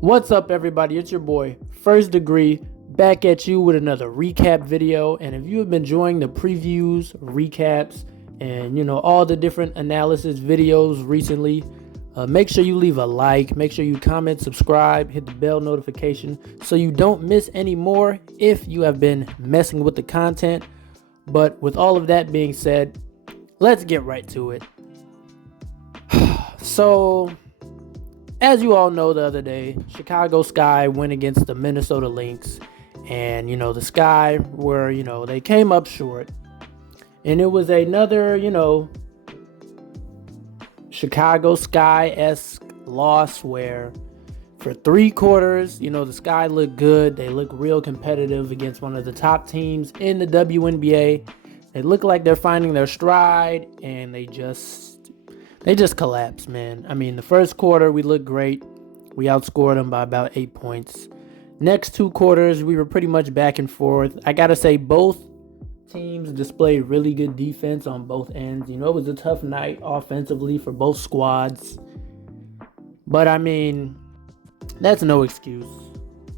What's up, everybody? It's your boy, First Degree, back at you with another recap video. And if you have been enjoying the previews, recaps, and all the different analysis videos recently, make sure you leave a like, make sure you comment, subscribe, hit the bell notification so you don't miss any more if you have been messing with the content. But with all of that being said, let's get right to it. So, as you all know, the other day, Chicago Sky went against the Minnesota Lynx. And, the Sky were, they came up short. And it was another, Chicago Sky-esque loss where for 3 quarters, the Sky looked good. They look real competitive against one of the top teams in the WNBA. They look like they're finding their stride, and they just collapsed, man. I mean, the first quarter, we looked great. We outscored them by about 8 points. Next 2 quarters, we were pretty much back and forth. I got to say, both teams displayed really good defense on both ends. It was a tough night offensively for both squads. But, I mean, that's no excuse.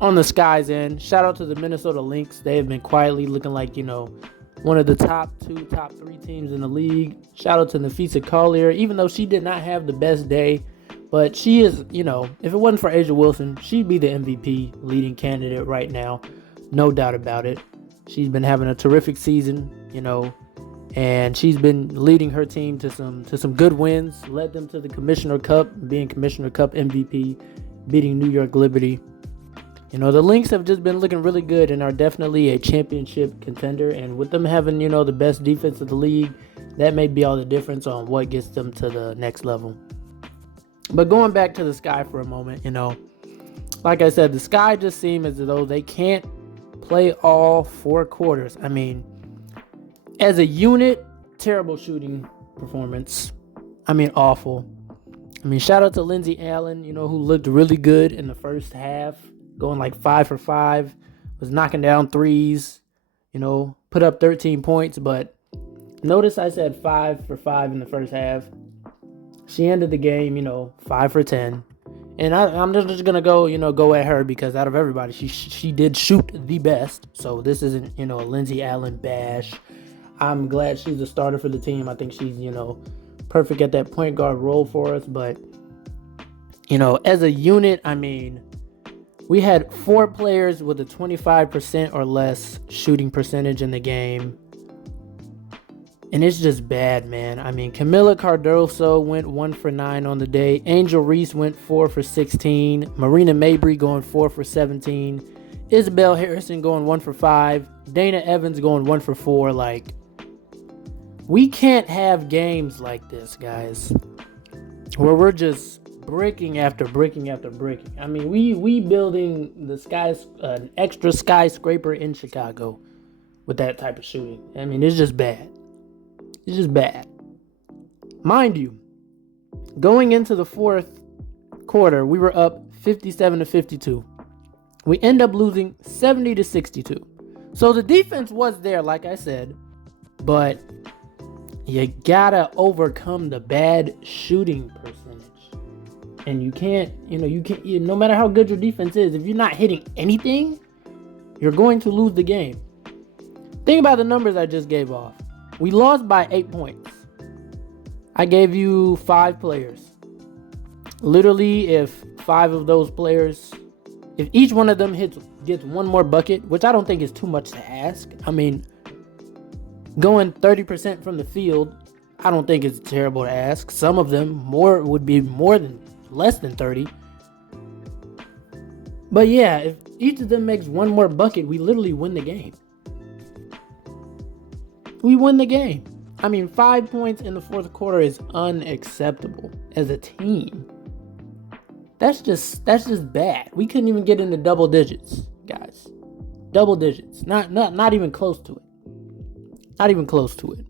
On the Sky's end, shout out to the Minnesota Lynx. They have been quietly looking like, one of the top 2, top 3 teams in the league. Shout out to Nafisa Collier, even though she did not have the best day. But she is, if it wasn't for Asia Wilson, she'd be the MVP leading candidate right now. No doubt about it. She's been having a terrific season, and she's been leading her team to some good wins. Led them to the Commissioner Cup, being Commissioner Cup MVP, beating New York Liberty. The Lynx have just been looking really good and are definitely a championship contender. And with them having, the best defense of the league, that may be all the difference on what gets them to the next level. But going back to the Sky for a moment, like I said, the Sky just seem as though they can't play all 4 quarters. I mean, as a unit, terrible shooting performance. I mean, awful. I mean, shout out to Lindsey Allen, who looked really good in the first half. Going like 5 for 5, was knocking down threes, put up 13 points. But notice I said 5 for 5 in the first half. She ended the game, 5 for 10. And I'm just going to go at her because out of everybody, she did shoot the best. So this isn't, a Lindsey Allen bash. I'm glad she's the starter for the team. I think she's, perfect at that point guard role for us. But, as a unit, I mean, we had 4 players with a 25% or less shooting percentage in the game. And it's just bad, man. I mean, Camila Cardoso went 1 for 9 on the day. Angel Reese went 4 for 16. Marina Mabry going 4 for 17. Isabel Harrison going 1 for 5. Dana Evans going 1 for 4. Like, we can't have games like this, guys, where we're just breaking after breaking after breaking. I mean, we building an extra skyscraper in Chicago with that type of shooting. I mean, it's just bad. It's just bad. Mind you, going into the 4th quarter, we were up 57-52. We end up losing 70-62. So the defense was there, like I said, but you gotta overcome the bad shooting percentage. And you can't, no matter how good your defense is, if you're not hitting anything, you're going to lose the game. Think about the numbers I just gave off. We lost by 8 points. I gave you 5 players. Literally, if 5 of those players, if each one of them gets 1 more bucket, which I don't think is too much to ask. I mean, going 30% from the field, I don't think it's terrible to ask. Some of them would be less than 30. But yeah, if each of them makes 1 more bucket, we literally win the game. We win the game. I mean, 5 points in the 4th quarter is unacceptable as a team. That's just bad. We couldn't even get into double digits, guys. Double digits. Not even close to it. Not even close to it.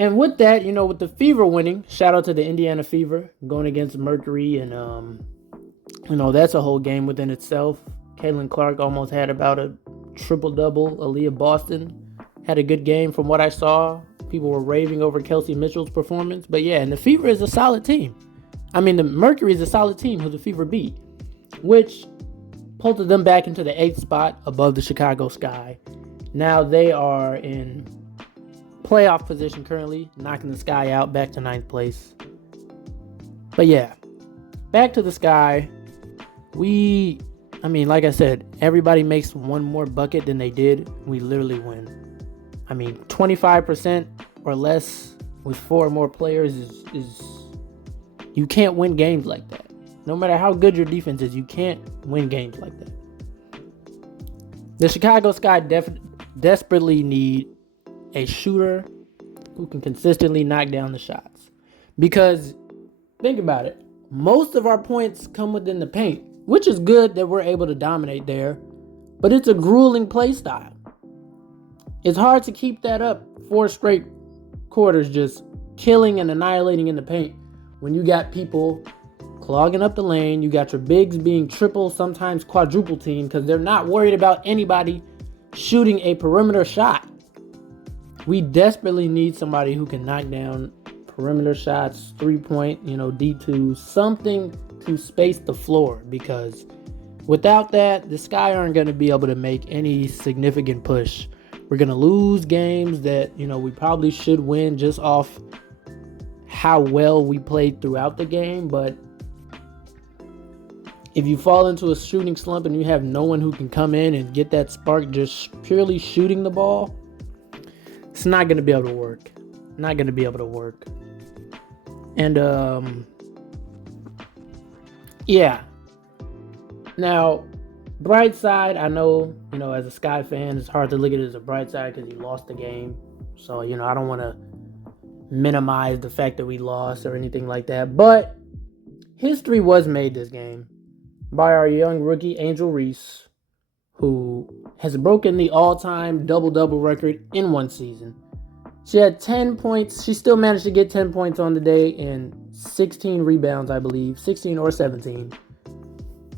And with that, with the Fever winning, shout out to the Indiana Fever going against Mercury, and that's a whole game within itself. Caitlin Clark almost had about a triple-double. Aaliyah Boston had a good game from what I saw. People were raving over Kelsey Mitchell's performance. But yeah, and the Fever is a solid team. I mean, the Mercury is a solid team who's a Fever beat, which pulls them back into the 8th spot above the Chicago Sky. Now they are in playoff position currently, knocking the Sky out back to 9th place. But yeah, back to the Sky. Like I said, everybody makes one more bucket than they did. We literally win. 25% or less with 4 more players is you can't win games like that. No matter how good your defense is, you can't win games like that. The Chicago Sky desperately need a shooter who can consistently knock down the shots. Because, think about it, most of our points come within the paint, which is good that we're able to dominate there, but it's a grueling play style. It's hard to keep that up 4 straight quarters just killing and annihilating in the paint when you got people clogging up the lane. You got your bigs being triple, sometimes quadruple teamed because they're not worried about anybody shooting a perimeter shot. We desperately need somebody who can knock down perimeter shots, 3-point, D2, something to space the floor, because without that, the Sky aren't going to be able to make any significant push. We're going to lose games that, we probably should win just off how well we played throughout the game. But if you fall into a shooting slump and you have no one who can come in and get that spark just purely shooting the ball, it's not going to be able to work. Not going to be able to work. And, yeah. Now, bright side, I know, as a Sky fan, it's hard to look at it as a bright side because he lost the game. So, I don't want to minimize the fact that we lost or anything like that. But history was made this game by our young rookie, Angel Reese, who has broken the all-time double-double record in one season. She had 10 points. She still managed to get 10 points on the day and 16 rebounds, I believe. 16 or 17.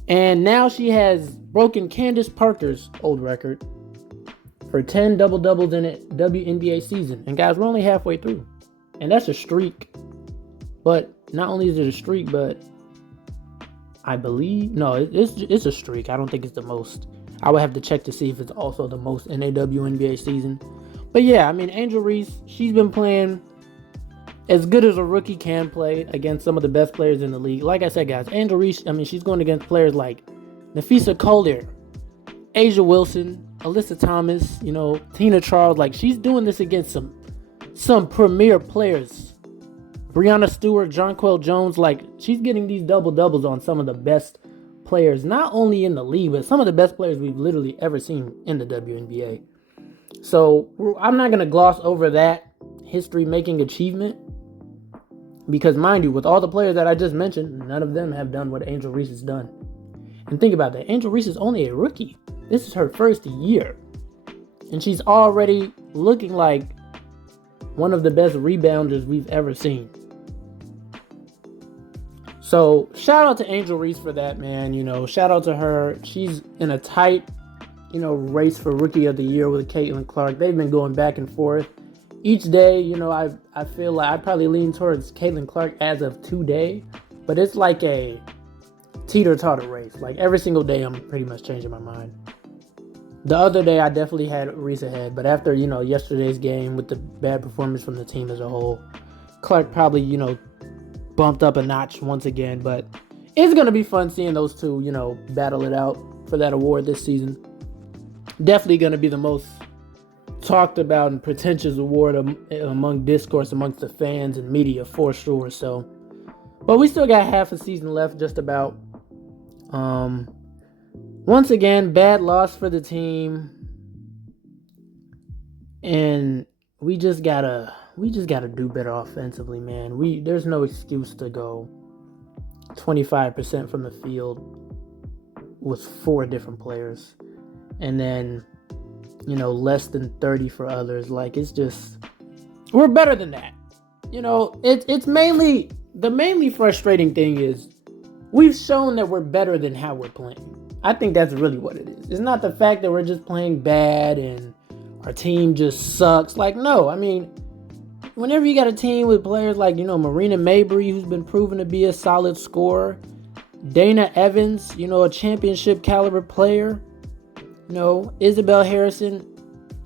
And now she has broken Candace Parker's old record for 10 double-doubles in a WNBA season. And guys, we're only halfway through. And that's a streak. But not only is it a streak, but I believe... No, it's a streak. I don't think it's the most. I would have to check to see if it's also the most in a WNBA season. But yeah, Angel Reese, she's been playing as good as a rookie can play against some of the best players in the league. Like I said, guys, Angel Reese, she's going against players like Nafisa Collier, Asia Wilson, Alyssa Thomas, Tina Charles. Like, she's doing this against some premier players. Breanna Stewart, Jonquel Jones. Like, she's getting these double-doubles on some of the best players, not only in the league, but some of the best players we've literally ever seen in the WNBA. So I'm not going to gloss over that history-making achievement because, mind you, with all the players that I just mentioned, none of them have done what Angel Reese has done. And think about that. Angel Reese is only a rookie. This is her first year. And she's already looking like one of the best rebounders we've ever seen. So shout out to Angel Reese for that, man. Shout out to her. She's in a tight race for Rookie of the Year with Caitlin Clark. They've been going back and forth. Each day, I feel like I probably lean towards Caitlin Clark as of today, but it's like a teeter-totter race. Like, every single day, I'm pretty much changing my mind. The other day, I definitely had Reese ahead, but after, yesterday's game with the bad performance from the team as a whole, Clark probably, bumped up a notch once again, but it's going to be fun seeing those two, battle it out for that award this season. Definitely going to be the most talked about and pretentious award among discourse amongst the fans and media for sure. So, but we still got half a season left, just about. Once again, bad loss for the team, and we just gotta do better offensively, man. There's no excuse to go 25% from the field with 4 different players. And then, less than 30 for others. Like, it's just, we're better than that. It's mainly, the mainly frustrating thing is we've shown that we're better than how we're playing. I think that's really what it is. It's not the fact that we're just playing bad and our team just sucks. Like, no, whenever you got a team with players like, Marina Mabrey, who's been proven to be a solid scorer, Dana Evans, a championship caliber player, Isabel Harrison,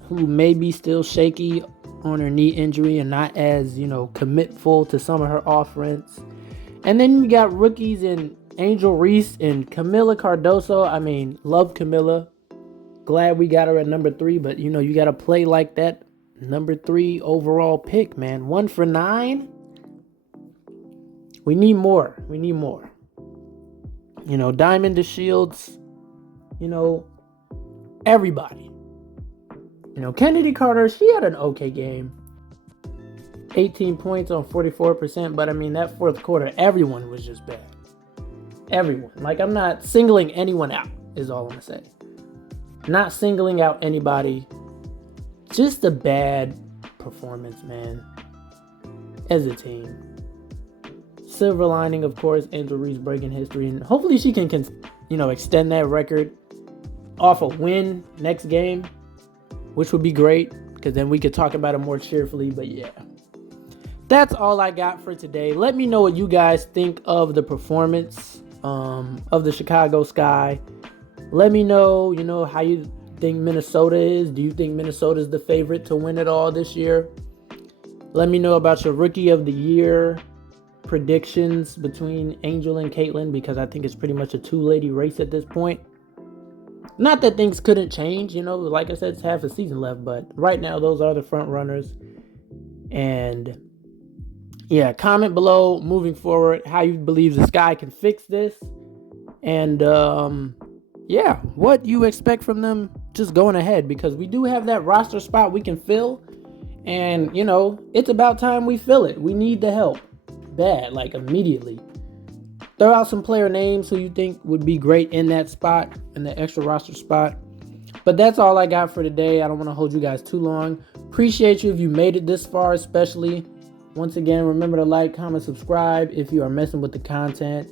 who may be still shaky on her knee injury and not as, commitful to some of her offense. And then you got rookies in Angel Reese and Camila Cardoso. I mean, love Camila. Glad we got her at number 3, but, you got to play like that number 3 overall pick, man. 1 for 9. We need more. Diamond to Shields, everybody. Kennedy Carter, she had an okay game. 18 points on 44%, but I mean, that fourth quarter, everyone was just bad. Everyone. Like, I'm not singling anyone out, is all I'm going to say. Not singling out anybody. Just a bad performance, man. As a team. Silver lining, of course, Angel Reese breaking history, and hopefully she can extend that record off a win next game, which would be great, because then we could talk about it more cheerfully. But yeah, that's all I got for today. Let me know what you guys think of the performance of the Chicago Sky. Let me know, how you think Minnesota is. Do you think Minnesota is the favorite to win it all this year? Let me know about your Rookie of the Year predictions between Angel and Caitlin, because I think it's pretty much a two-lady race at this point. Not that things couldn't change, like I said, it's half a season left, but right now those are the front runners. And yeah, comment below moving forward how you believe the Sky can fix this. And yeah, what you expect from them just going ahead, because we do have that roster spot we can fill. And, it's about time we fill it. We need the help. Bad, like immediately. Throw out some player names who you think would be great in that spot, in the extra roster spot. But that's all I got for today. I don't want to hold you guys too long. Appreciate you if you made it this far, especially. Once again, remember to like, comment, subscribe if you are messing with the content.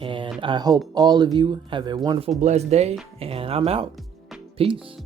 And I hope all of you have a wonderful, blessed day. And I'm out. Peace.